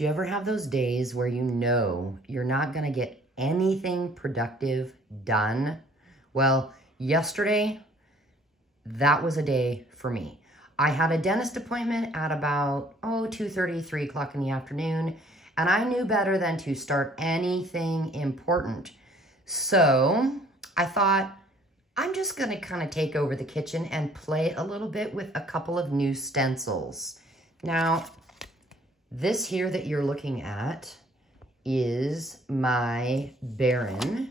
Do you ever have those days where you know you're not going to get anything productive done? Well, yesterday, that was a day for me. I had a dentist appointment at about, 2:30, 3 o'clock in the afternoon, and I knew better than to start anything important. So I thought, I'm just going to kind of take over the kitchen and play a little bit with a couple of new stencils. Now, this here that you're looking at is my Baron,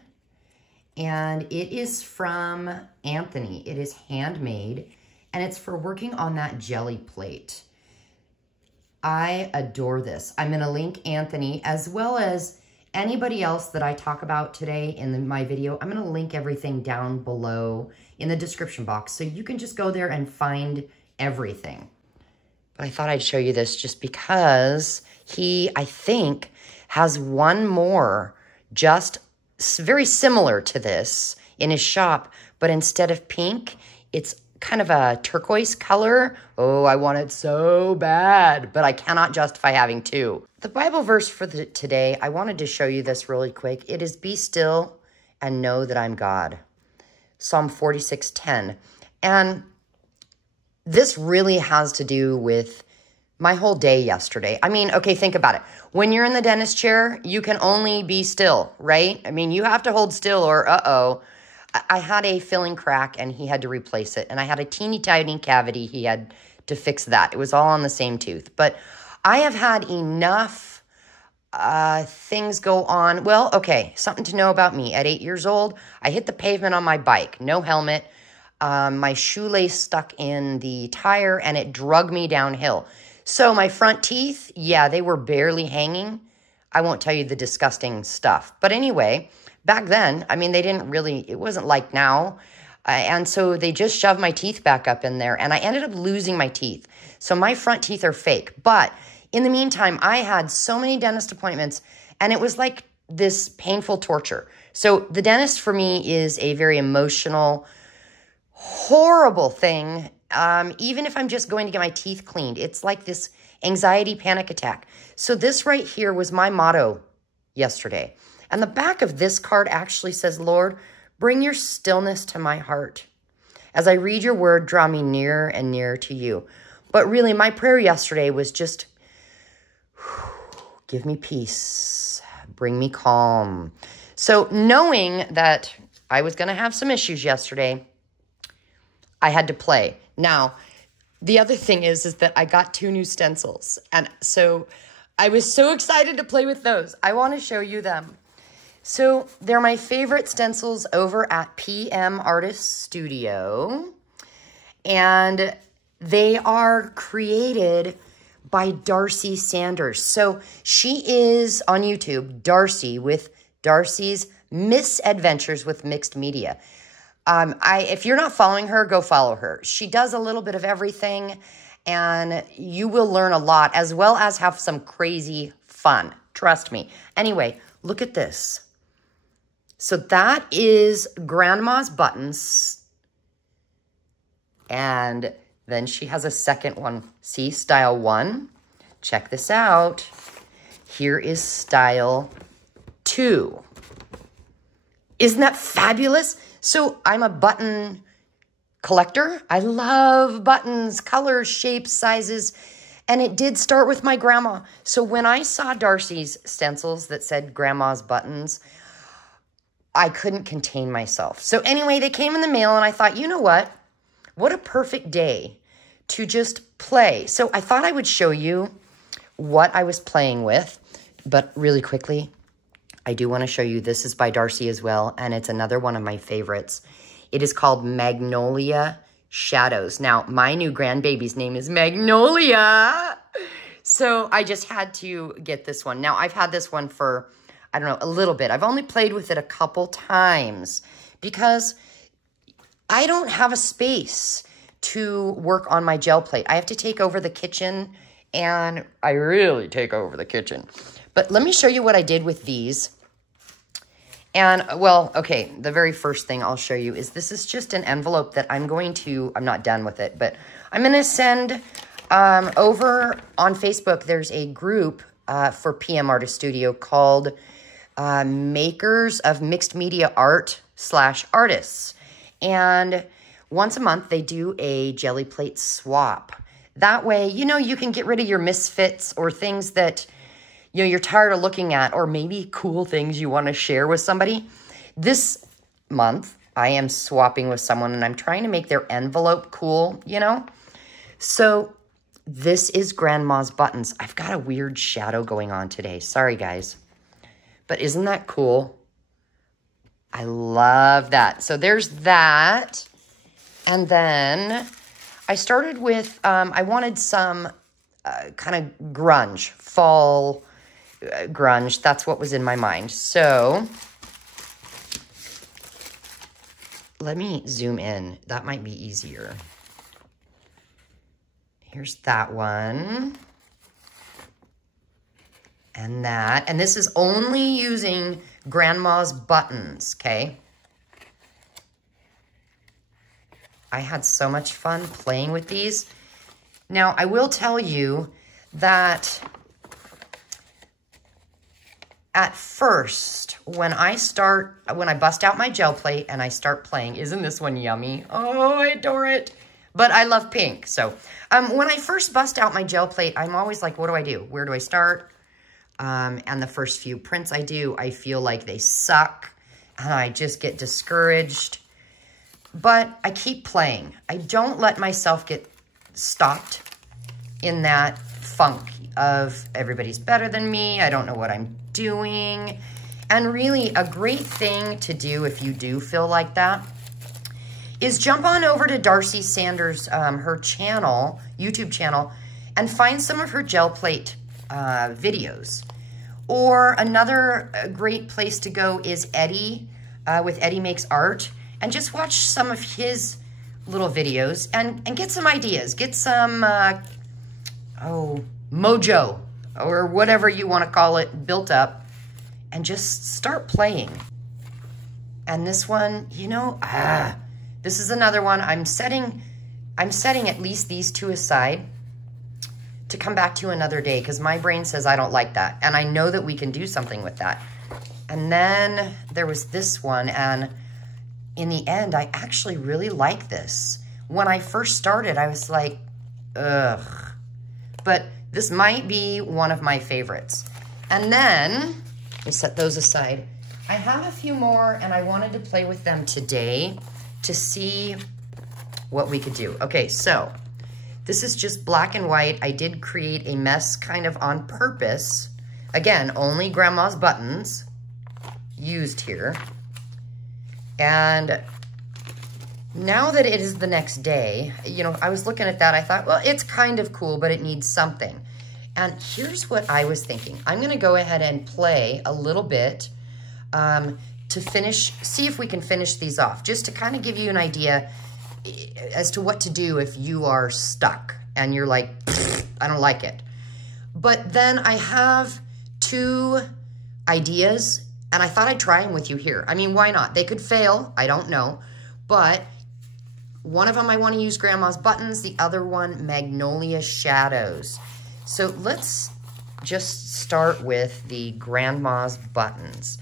and it is from Anthony. It is handmade, and it's for working on that jelly plate. I adore this. I'm going to link Anthony as well as anybody else that I talk about today in my video. I'm going to link everything down below in the description box, so you can just go there and find everything. But I thought I'd show you this just because he, I think, has one more just very similar to this in his shop, but instead of pink, it's kind of a turquoise color. Oh, I want it so bad, but I cannot justify having two. The Bible verse for today, I wanted to show you this really quick. It is, "Be still and know that I'm God." Psalm 46:10. And this really has to do with my whole day yesterday. I mean, okay, think about it. When you're in the dentist chair, you can only be still, right? I mean, you have to hold still or I had a filling crack and he had to replace it. And I had a teeny tiny cavity. He had to fix that. It was all on the same tooth. But I have had enough things go on. Well, okay, something to know about me. At 8 years old, I hit the pavement on my bike, no helmet. My shoelace stuck in the tire and it drug me downhill. So my front teeth, yeah, they were barely hanging. I won't tell you the disgusting stuff. But anyway, back then, I mean, it wasn't like now. And so they just shoved my teeth back up in there and I ended up losing my teeth. So my front teeth are fake. But in the meantime, I had so many dentist appointments and it was like this painful torture. So the dentist for me is a very emotional, horrible thing. Even if I'm just going to get my teeth cleaned, it's like this anxiety panic attack. So this right here was my motto yesterday. And the back of this card actually says, "Lord, bring your stillness to my heart. As I read your word, draw me nearer and nearer to you." But really, my prayer yesterday was just, give me peace, bring me calm. So knowing that I was going to have some issues yesterday, I had to play. Now, the other thing is that I got 2 new stencils. And so I was so excited to play with those. I want to show you them. So they're my favorite stencils over at PM Artist Studio. And they are created by Darcy Sanders. So she is on YouTube, Darcy, with Darcy's Misadventures with Mixed Media. If you're not following her, go follow her. She does a little bit of everything, and you will learn a lot, as well as have some crazy fun. Trust me. Anyway, look at this. So that is Grandma's buttons. And then she has a second one. See, style 1. Check this out. Here is style 2. Isn't that fabulous? So I'm a button collector. I love buttons, colors, shapes, sizes. And it did start with my grandma. So when I saw Darcy's stencils that said Grandma's buttons, I couldn't contain myself. So anyway, they came in the mail and I thought, you know what? What a perfect day to just play. So I thought I would show you what I was playing with. But really quickly, I do want to show you, this is by Darcy as well, and it's another one of my favorites. It is called Magnolia Shadows. Now, my new grandbaby's name is Magnolia. So I just had to get this one. Now, I've had this one for, I don't know, a little bit. I've only played with it a couple times because I don't have a space to work on my gel plate. I have to take over the kitchen, and I really take over the kitchen. But let me show you what I did with these. And, well, okay, the very first thing I'll show you is this is just an envelope that I'm not done with it, but I'm going to send over on Facebook. There's a group for PM Artist Studio called Makers of Mixed Media Art / Artists. And once a month, they do a jelly plate swap. That way, you know, you can get rid of your misfits or things that, you know, you're tired of looking at, or maybe cool things you want to share with somebody. This month, I am swapping with someone and I'm trying to make their envelope cool, you know? So this is Grandma's Buttons. I've got a weird shadow going on today. Sorry, guys. But isn't that cool? I love that. So there's that. And then I started with, I wanted some kind of grunge, fall grunge. That's what was in my mind. So let me zoom in. That might be easier. Here's that one. And that. And this is only using Grandma's Buttons, okay? I had so much fun playing with these. Now, I will tell you that at first, when I bust out my gel plate and I start playing, isn't this one yummy? Oh, I adore it. But I love pink. So when I first bust out my gel plate, I'm always like, what do I do? Where do I start? And the first few prints I do, I feel like they suck. And I just get discouraged. But I keep playing. I don't let myself get stopped in that funk of everybody's better than me. I don't know what I'm doing. And really, a great thing to do if you do feel like that is jump on over to Darcy Sanders, her channel, YouTube channel, and find some of her gel plate videos. Or another great place to go is Eddie, with Eddie Makes Art, and just watch some of his little videos and get some ideas. Get some, mojo, or whatever you want to call it, built up, and just start playing. And this one, you know, this is another one. I'm setting at least these two aside to come back to another day because my brain says I don't like that. And I know that we can do something with that. And then there was this one, and in the end, I actually really like this. When I first started, I was like, ugh. But this might be one of my favorites. And then, we set those aside. I have a few more, and I wanted to play with them today to see what we could do. Okay, so this is just black and white. I did create a mess kind of on purpose. Again, only Grandma's Buttons used here. And now that it is the next day, you know, I was looking at that. I thought, well, it's kind of cool, but it needs something. And here's what I was thinking. I'm going to go ahead and play a little bit to finish, see if we can finish these off, just to kind of give you an idea as to what to do if you are stuck and you're like, I don't like it. But then I have two ideas, and I thought I'd try them with you here. I mean, why not? They could fail, I don't know. But one of them I want to use Grandma's Buttons, the other one Magnolia Shadows. So let's just start with the Grandma's Buttons.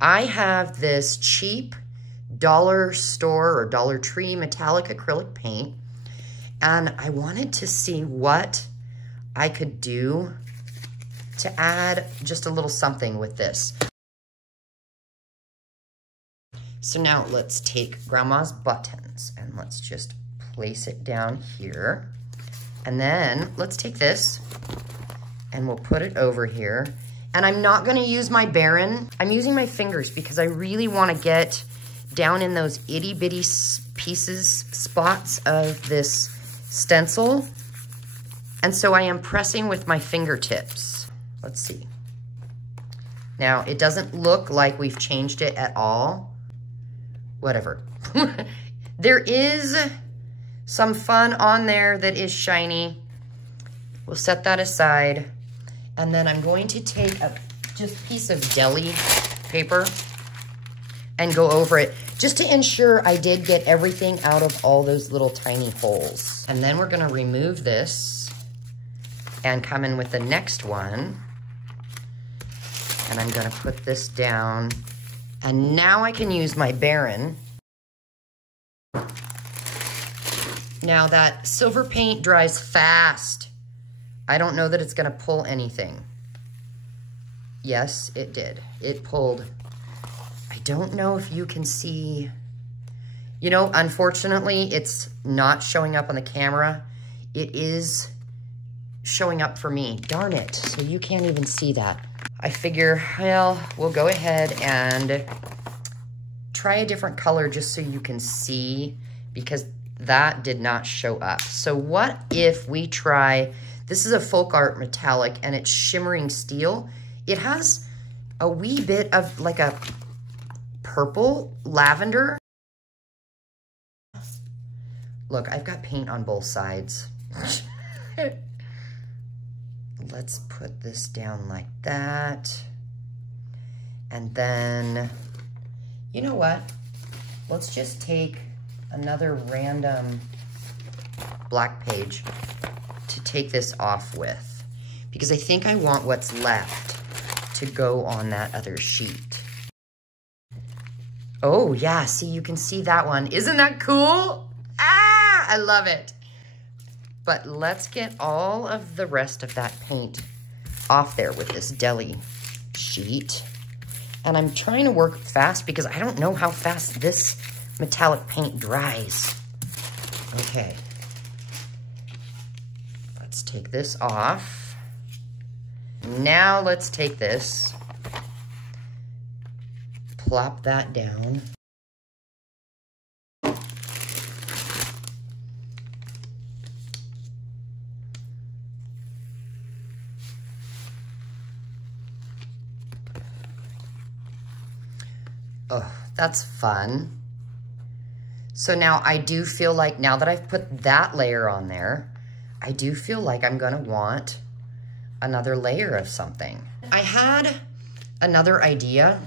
I have this cheap dollar store or Dollar Tree metallic acrylic paint, and I wanted to see what I could do to add just a little something with this. So now let's take Grandma's Buttons and let's just place it down here. And then let's take this and we'll put it over here. And I'm not gonna use my Baron. I'm using my fingers because I really wanna get down in those itty bitty spots of this stencil. And so I am pressing with my fingertips. Let's see. Now, it doesn't look like we've changed it at all. Whatever. There is some fun on there that is shiny. We'll set that aside. And then I'm going to take a just piece of deli paper and go over it just to ensure I did get everything out of all those little tiny holes. And then we're gonna remove this and come in with the next one. And I'm gonna put this down. And now I can use my Baron. Now that silver paint dries fast. I don't know that it's gonna pull anything. Yes, it did. It pulled. I don't know if you can see. You know, unfortunately, it's not showing up on the camera. It is showing up for me. Darn it. So you can't even see that. I figure, well, we'll go ahead and try a different color just so you can see, because that did not show up. So what if we try, this is a folk art metallic and it's shimmering steel. It has a wee bit of like a purple lavender. Look, I've got paint on both sides. Let's put this down like that. And then, you know what? Let's just take another random black page to take this off with, because I think I want what's left to go on that other sheet. Oh yeah, see, you can see that one. Isn't that cool? Ah, I love it. But let's get all of the rest of that paint off there with this deli sheet. And I'm trying to work fast because I don't know how fast this metallic paint dries. Okay. Let's take this off. Now let's take this, plop that down. Oh, that's fun. So now I do feel like, now that I've put that layer on there, I do feel like I'm gonna want another layer of something. I had another idea.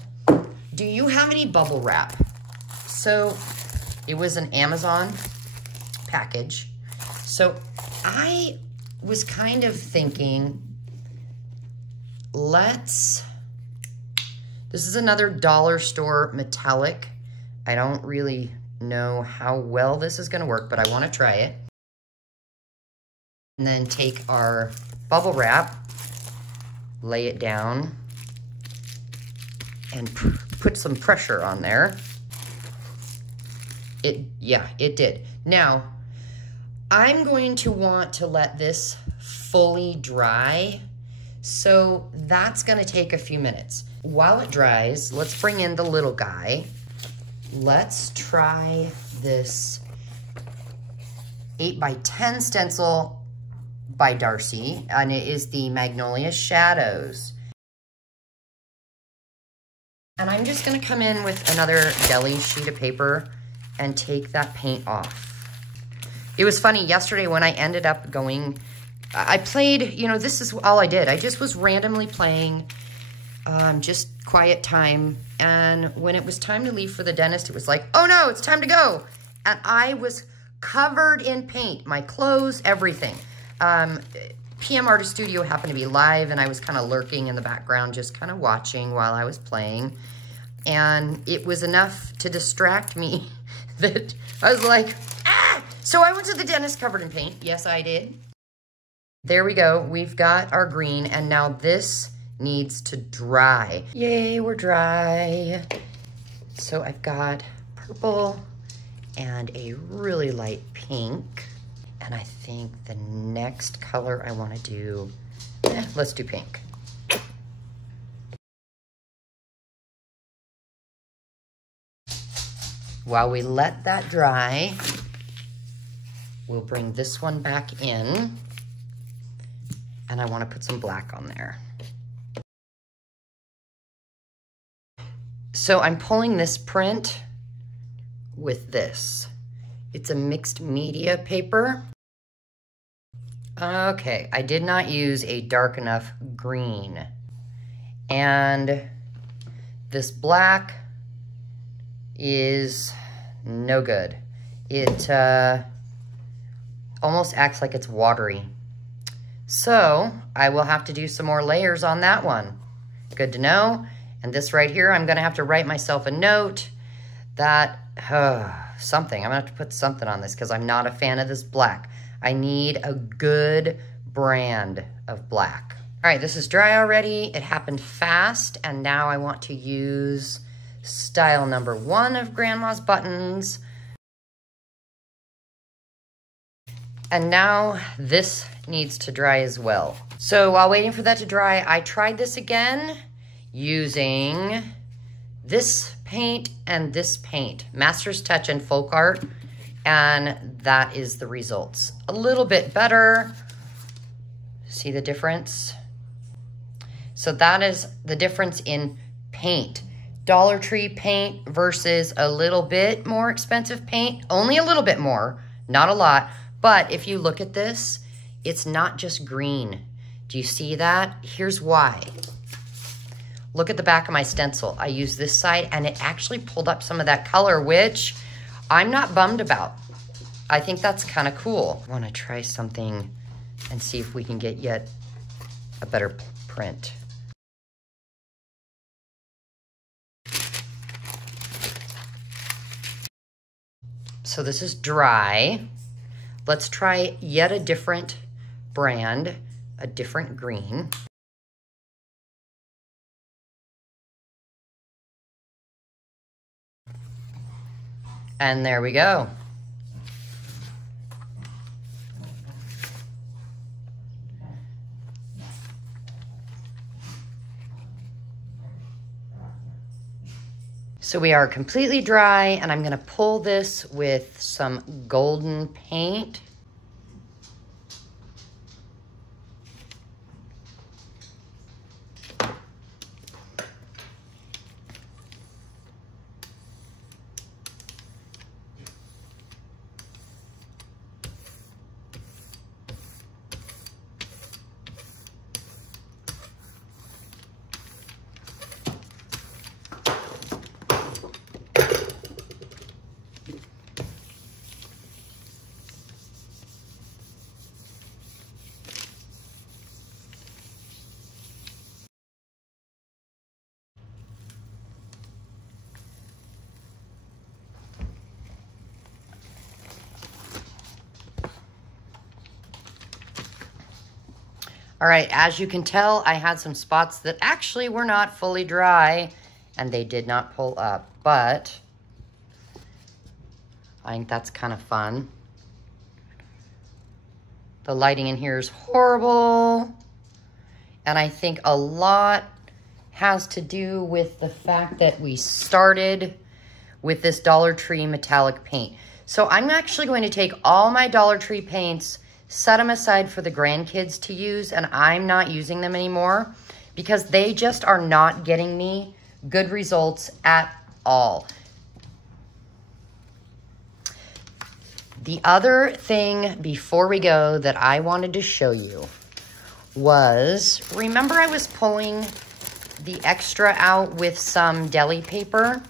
Do you have any bubble wrap? So it was an Amazon package. So I was kind of thinking, this is another dollar store metallic. I don't really know how well this is gonna work, but I wanna try it. And then take our bubble wrap, lay it down, and put some pressure on there. Yeah, it did. Now, I'm going to want to let this fully dry, so that's gonna take a few minutes. While it dries, let's bring in the little guy. Let's try this 8x10 stencil by Darcy, and it is the Magnolia Shadows. And I'm just gonna come in with another deli sheet of paper and take that paint off. It was funny, yesterday when I ended up going, I played, you know, this is all I did. I just was randomly playing, just quiet time. And when it was time to leave for the dentist, it was like, oh no, it's time to go. And I was covered in paint, my clothes, everything. PM Artist Studio happened to be live, and I was kind of lurking in the background, just kind of watching while I was playing. And it was enough to distract me that I was like, ah! So I went to the dentist covered in paint. Yes, I did. There we go. We've got our green, and now this needs to dry. Yay, we're dry. So I've got purple and a really light pink. And I think the next color I want to do, let's do pink. While we let that dry, we'll bring this one back in. And I want to put some black on there. So I'm pulling this print with this. It's a mixed media paper. Okay, I did not use a dark enough green. And this black is no good. It almost acts like it's watery. So I will have to do some more layers on that one. Good to know. And this right here, I'm gonna have to write myself a note that, something, I'm gonna have to put something on this because I'm not a fan of this black. I need a good brand of black. All right, this is dry already. It happened fast, and now I want to use style number 1 of Grandma's buttons. And now this needs to dry as well. So while waiting for that to dry, I tried this again using this paint and this paint, Master's Touch and Folk Art, and that is the results. A little bit better. See the difference? So that is the difference in paint. Dollar Tree paint versus a little bit more expensive paint. Only a little bit more, not a lot. But if you look at this, it's not just green. Do you see that? Here's why. Look at the back of my stencil. I used this side and it actually pulled up some of that color, which I'm not bummed about. I think that's kind of cool. I want to try something and see if we can get yet a better print. So this is dry. Let's try yet a different brand, a different green. And there we go. So we are completely dry, and I'm gonna pull this with some golden paint. All right, as you can tell, I had some spots that actually were not fully dry and they did not pull up, but I think that's kind of fun. The lighting in here is horrible, and I think a lot has to do with the fact that we started with this Dollar Tree metallic paint. So I'm actually going to take all my Dollar Tree paints, set them aside for the grandkids to use, and I'm not using them anymore because they just are not getting me good results at all. The other thing before we go that I wanted to show you was, remember I was pulling the extra out with some deli paper?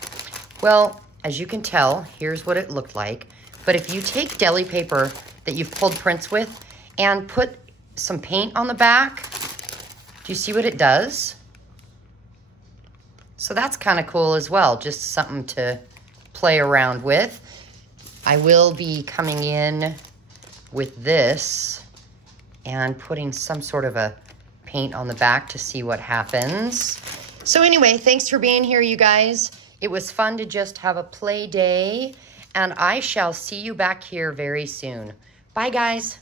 Well, as you can tell, here's what it looked like. But if you take deli paper that you've pulled prints with and put some paint on the back, do you see what it does? So that's kind of cool as well, just something to play around with. I will be coming in with this and putting some sort of a paint on the back to see what happens. So anyway, thanks for being here, you guys. It was fun to just have a play day, and I shall see you back here very soon. Bye, guys.